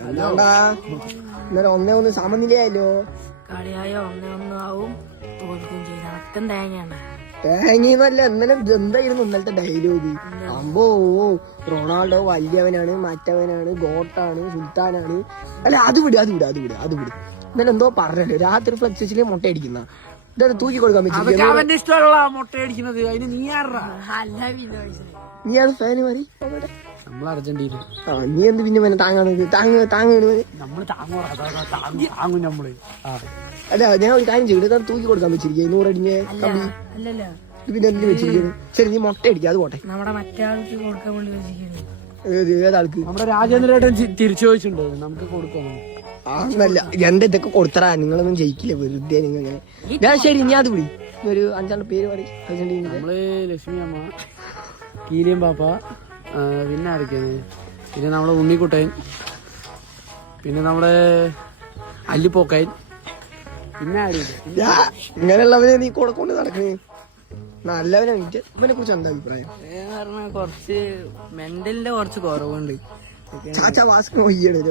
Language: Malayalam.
എന്താണ്ടാ ഇന്നലെ 1-1 സമനിലയായല്ലോ. കളിയായ 1-1 ആവും, തോൽക്കുകയും ചെയ്യും. അർത്ഥം തേങ്ങയാണ്. തേങ്ങന്നല്ല, ഇന്നലെ എന്തായിരുന്നു ഇന്നലത്തെ ഡയലോഗ്? അമ്പോ റൊണാൾഡോ വലിയവനാണ്, മറ്റവനാണ്, ഗോട്ടാണ്, സുൽത്താനാണ്. അല്ല അത് വിട്. ഇന്നലെ എന്തോ പറഞ്ഞല്ലോ, രാത്രി ഫ്ലക്സില് മുട്ട അടിക്കുന്ന ഇതൊക്കെ തൂക്കി കൊടുക്കാൻ പറ്റും. അവന്റെ ഇഷ്ടമുള്ള മുട്ട അടിക്കുന്നത്. അതിന് നീ ആറാ? നീ അത് ഫാന് മതി. നമ്മൾ അർജന്റീന. നീ എന്ത് പിന്നെ താങ്ങാണ് നമ്മള് താങ്ങും നമ്മള്. അല്ല ഞാൻ ഒരു കാര്യം ചെയ്യും, തൂക്കി കൊടുക്കാൻ വെച്ചിരിക്കുക 100 അടിഞ്ഞ കമ്പി. പിന്നെ എന്തിനു വെച്ചിരിക്കുന്നു? ശരി, നീ മുട്ട അടിക്കുക, അത് പോട്ടെ. നമ്മുടെ മറ്റേ ആൾക്ക് കൊടുക്കാൻ വേണ്ടി വെച്ചിരിക്കുന്നു. ഏതാൾക്ക്? നമ്മുടെ രാജേന്ദ്രേട്ടൻ തിരിച്ചു ചോദിച്ചിട്ടുണ്ടോ നമുക്ക് കൊടുക്കണം? ആന്നല്ല, എന്റെ ഇതൊക്കെ കൊടുത്തറാ, നിങ്ങളൊന്നും ജയിക്കില്ല വെറുതെ. നിങ്ങൾ ഞാൻ ശരി, ഞാൻ അത് വിളി. ഒരു 5 പേര് പറയും. നമ്മള് ലക്ഷ്മി അമ്മ, കീലിയം പാപ്പ, പിന്നെ ആരൊക്കെയാണ്? പിന്നെ നമ്മുടെ ഉണ്ണിക്കുട്ടൻ, പിന്നെ നമ്മുടെ അല്ലിപ്പോക്കൻ, പിന്നെ ആരും. ഇങ്ങനെയുള്ളവരെ നീ കൂടെ കൊണ്ട് നടക്കണേ. നല്ലവനാണ്. ഇവനെ കുറിച്ച് എന്താ അഭിപ്രായം? കുറച്ച് മെന്റലിന്റെ കുറച്ച് കുറവുണ്ട്. ചാച്ച വാസ്കോ